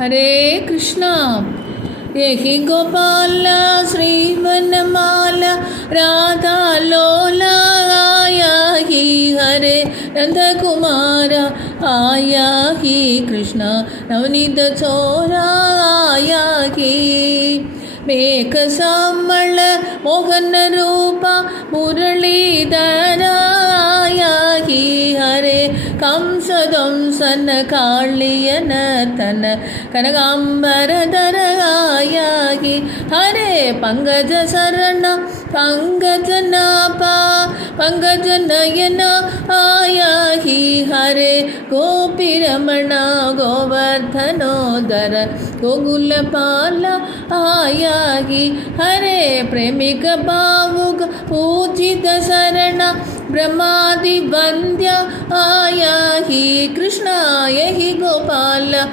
हरे कृष्णा यही गोपाल श्रीवनमाला राधा लोला आया ही हरे नंदकुमार आया ही कृष्ण नवनीत चोरा आया ही मेघ सामल मोहन रूपा मुरलीधर आया ही हरे कंसदंसन कालियन तन कनकांबरधर आया ही हरे पंकज शरण पंकज नापा पंकज नयन आया ही हरे गोपी रमण गोवर्धनोदर गोकुलपाल आया ही हरे प्रेमिक भावुक पूजित शरण ब्रह्मादि वंद्य आया ही कृष्ण यही गोपाल